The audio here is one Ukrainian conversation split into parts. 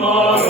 Lord.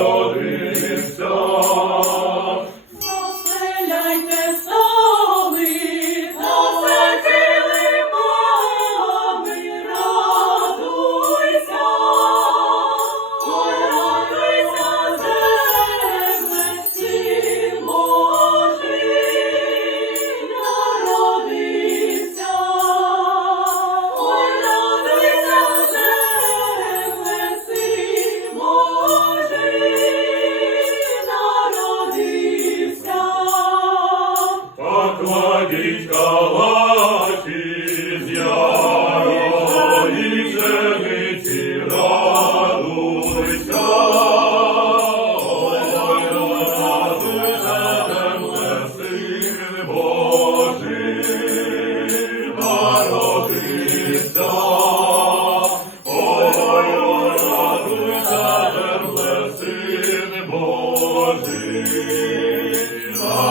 Amen.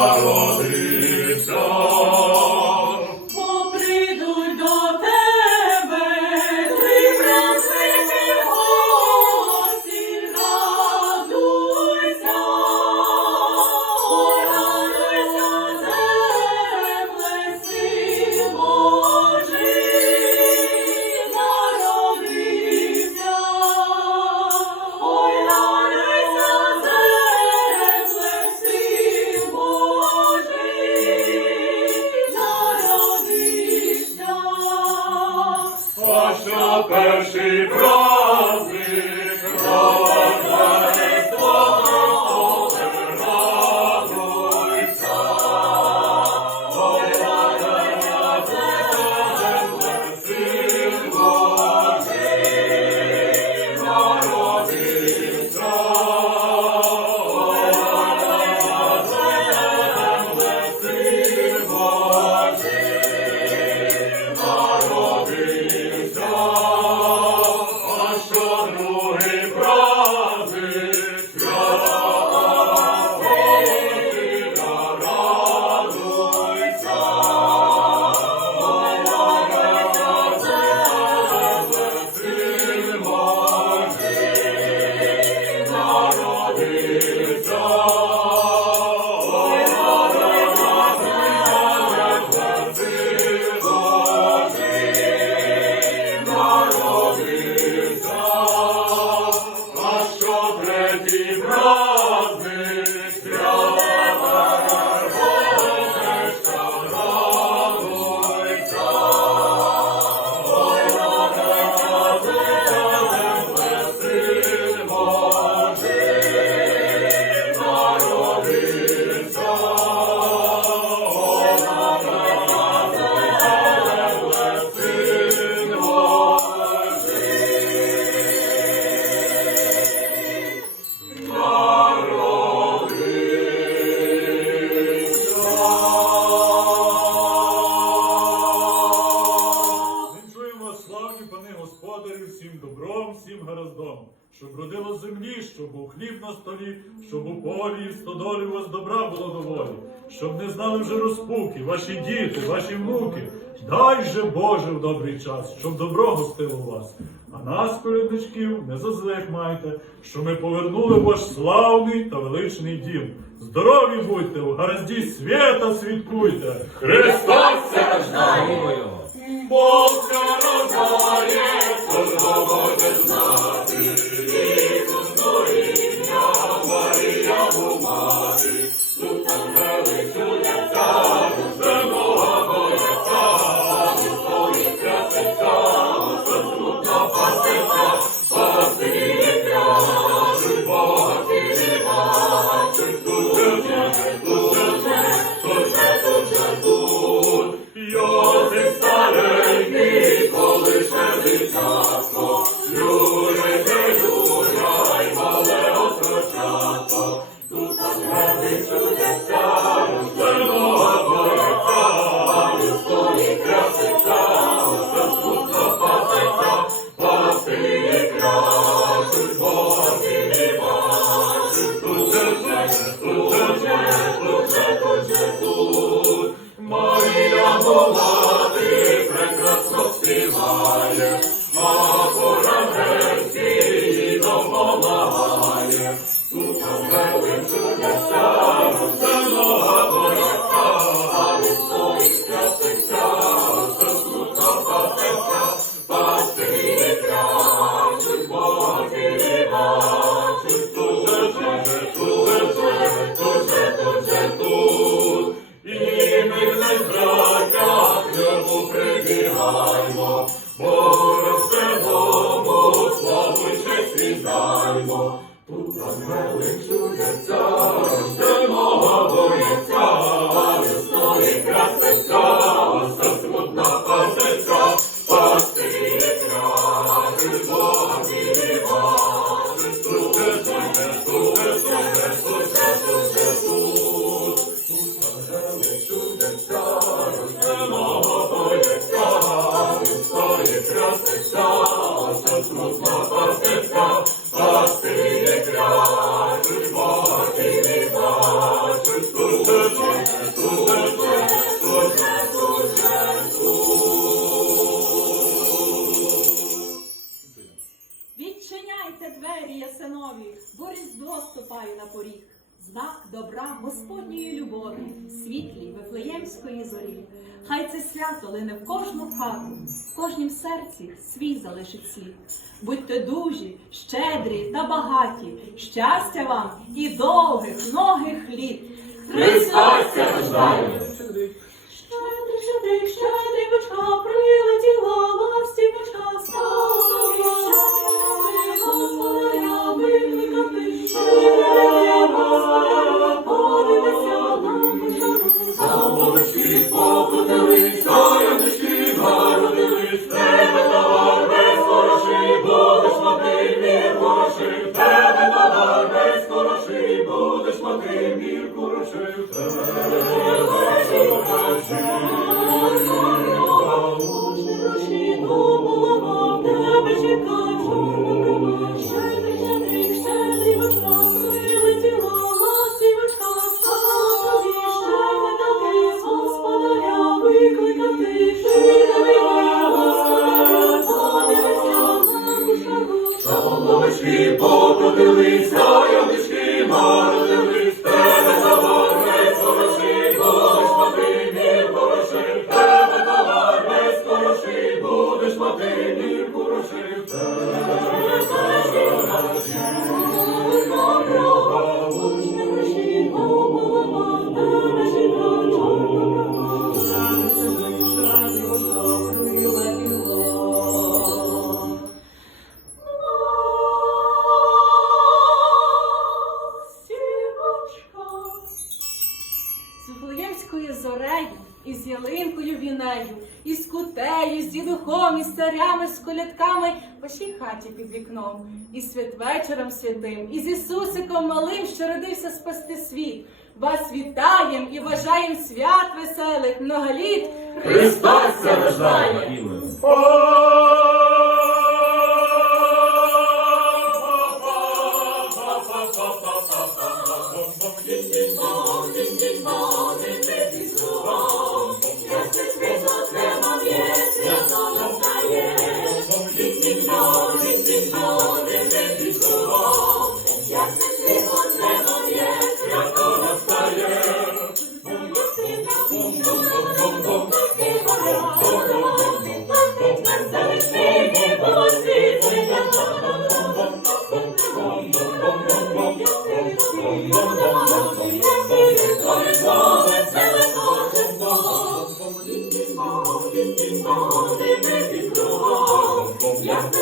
Ci всім добром, всім гараздом, щоб родило землі, щоб був хліб на столі, щоб у полі і в стодолі у вас добра було доволі, щоб не знали вже розпуки, ваші діти, ваші внуки. Дай же Боже в добрий час, щоб добро гостило вас, а нас, колядничків, не за злих майте, що ми повернули ваш славний та величний дім. Здорові будьте, у гаразді свята святкуйте! Христос рождає! Бог все роздає, кожного може знати, Ісус горіння, Марія Бумага. not go. Боженого, славуй, тут нас величується. Добра Господньої любові, світлій Вифлеємської зорі. Хай це свято лине в кожну хату, в кожнім серці свій залишить слід. Будьте дужі, щедрі та багаті, щастя вам і довгих, многих літ. Христос рождає. Щедрий, щедрий, щедрий бичка, прилетіла ластівочка, стала Господаря Самолички покотились, ялинкою і з кутею, з дідухом, із царями, з колядками вашій хаті під вікном, і святвечором святим, і з Ісусиком малим, що родився спасти світ. Вас вітаєм і бажаєм свят веселих многоліт. Христос ся рождає. Хай ангел Господній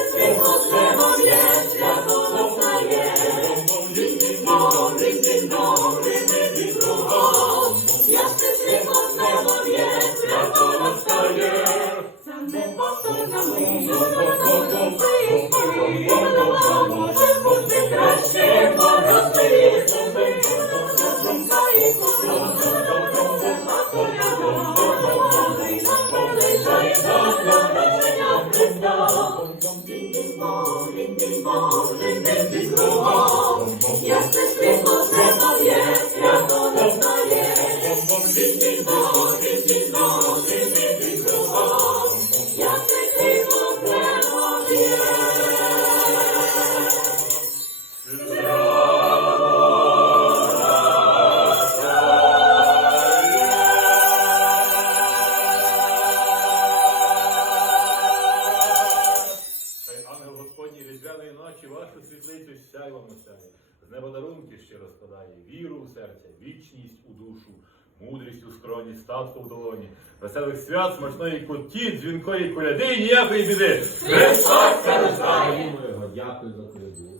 з неба дарунки ще розкладає, віру в серце, вічність у душу, мудрість у скроні, статку в долоні, веселих свят, смачної куті, дзвінкої коляди ніякої біди. Христос. Дякую за коляду.